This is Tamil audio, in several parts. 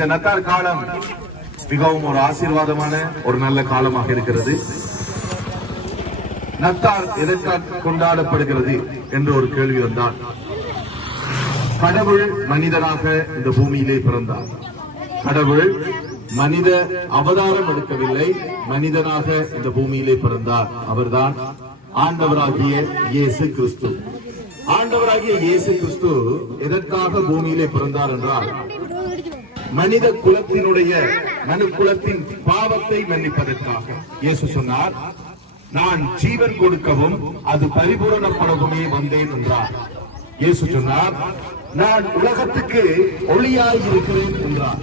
இந்த நத்தார் காலம் மிகவும் ஒரு ஆசீர்வாதமான ஒரு நல்ல காலமாக இருக்கிறது. நத்தார் எதற்காக கொண்டாடப்படுகிறது என்று ஒரு கேள்வி வந்தால், கடவுள் மனிதனாக இந்த பூமியிலே பிறந்தார். கடவுள் மனித அவதாரம் எடுக்கவில்லை, மனிதனாக இந்த பூமியிலே பிறந்தார். அவர்தான் ஆண்டவராகிய இயேசு கிறிஸ்து. ஆண்டவராகிய இயேசு கிறிஸ்து எதற்காக பூமியிலே பிறந்தார் என்றால், மனித குலத்தினுடைய மனு குலத்தின் பாவத்தை மன்னிப்பதற்காக. இயேசு சொன்னார், நான் ஜீவன் கொடுக்கவும் அது பரிபூரணப்படவுமே வந்தேன் என்றார். இயேசு சொன்னார், நான் உலகத்துக்கு ஒளியாய் இருக்கிறேன் என்றார்.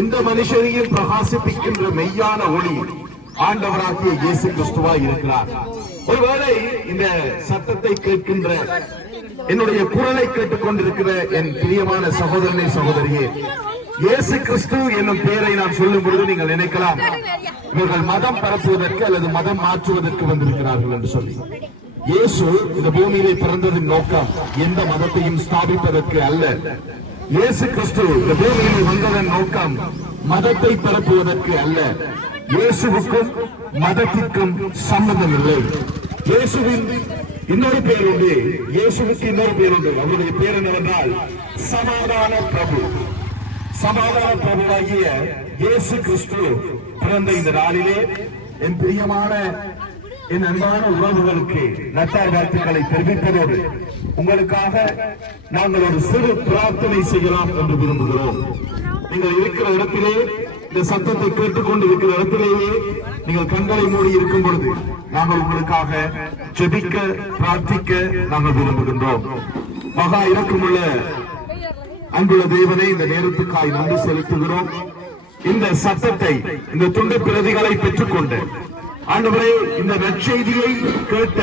எந்த மனுஷரையும் பிரகாசிப்பிக்கின்ற மெய்யான ஒளி ஆண்டவராகிய இயேசு கிறிஸ்துவாய் இருக்கிறார். ஒருவேளை இந்த சத்தத்தை கேட்கின்ற, என்னுடைய குரலை கேட்டுக் கொண்டிருக்கிற என் பிரியமான சகோதரனே சகோதரியே, இயேசு கிறிஸ்து என்னும் பெயரை நான் சொல்லும் பொழுது நீங்கள் நினைக்கலாம், இவர்கள் மதம் பரப்புவதற்கு அல்லது மதம் மாற்றுவதற்கு வந்திருக்கிறார்கள் என்று சொல்லி. இயேசு இந்த பூமியிலே பிறந்ததின் நோக்கம் எந்த மதத்தையும் ஸ்தாபிப்பதற்கு அல்ல. இயேசு கிறிஸ்து இந்த பூமியில் வந்ததன் நோக்கம் மதத்தை பரப்புவதற்கு அல்ல. இயேசுவுக்கும் மதத்திற்கும் சம்பந்தம் இல்லை. இயேசுவின் இன்னொரு பேர் உண்டு, இயேசுவுக்கு இன்னொரு பேர் உண்டு. அவருடைய பேர் என்னவென்றால் சமாதான பிரபு. சமாதான பிரபுவாகிய இயேசு கிறிஸ்து பிறந்த இந்த நாளிலே என் பிரியமான என் அன்பான உறவுகளுக்கு நத்தார் வாழ்த்துக்களை தெரிவிப்பதோடு உங்களுக்காக நாங்கள் ஒரு சிறு பிரார்த்தனை செய்யலாம் என்று விரும்புகிறோம். நீங்கள் இருக்கிற இடத்திலே, இந்த சத்தத்தை கேட்டுக்கொண்டு இருக்கிற இடத்திலேயே நீங்கள் கண்களை மூடி இருக்கும் பொழுது நாங்கள் உங்களுக்காக ஜெபிக்க பிரார்த்திக்க நாங்கள் விரும்புகின்றோம். மகா இரக்கமுள்ள அன்புள்ள தேவனை, இந்த நேரத்துக்காய் நன்றி செலுத்துகிறோம். இந்த சத்தத்தை, இந்த துண்டு பிரதிகளை பெற்றுக்கொண்டு ஆண்டவரே, இந்த நற்செய்தியை கேட்ட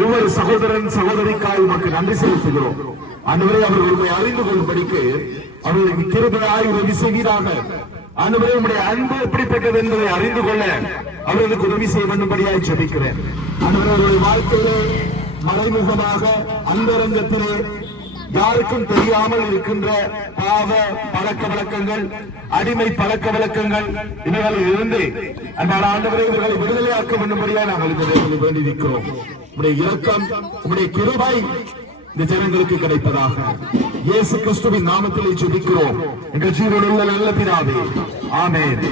ஒவ்வொரு சகோதரன் சகோதரிக்காய் உமக்கு நன்றி செலுத்துகிறோம். ஆண்டவரே, அவர்கள் உண்மை அறிந்து கொள்ளும்படிக்கு அவர்களுக்கு கிருபையாய் உதவி செய்வீராக. ஆண்டவரே, உம்முடைய அன்பு எப்படிப்பட்டது என்பதை அறிந்து கொள்ள அவர்களுக்கு உதவி செய்ய வேண்டும்படியாய் ஜெபிக்கிறேன். ஆண்டவரே, அவருடைய வாழ்க்கையிலே மறைமுகமாக அந்தரங்கத்திலே யாருக்கும் தெரியாமல் இருக்கின்ற பாவ பழக்க வழக்கங்கள், அடிமை பழக்க வழக்கங்கள், இவைகளில் இருந்து அன்பான ஆண்டவரை இவர்களை விடுதலையாக்க வேண்டும்படியா நாங்கள் இந்த வேண்டி நிற்கிறோம். உங்களுடைய இரக்கம், உங்களுடைய கிருபை இந்த ஜனங்களுக்கு கிடைப்பதாக இயேசு கிறிஸ்துவின் நாமத்திலே ஜெபிக்கிறோம் எங்கள் ஜீவனுள்ள நல்ல பிதாவே, ஆமென்.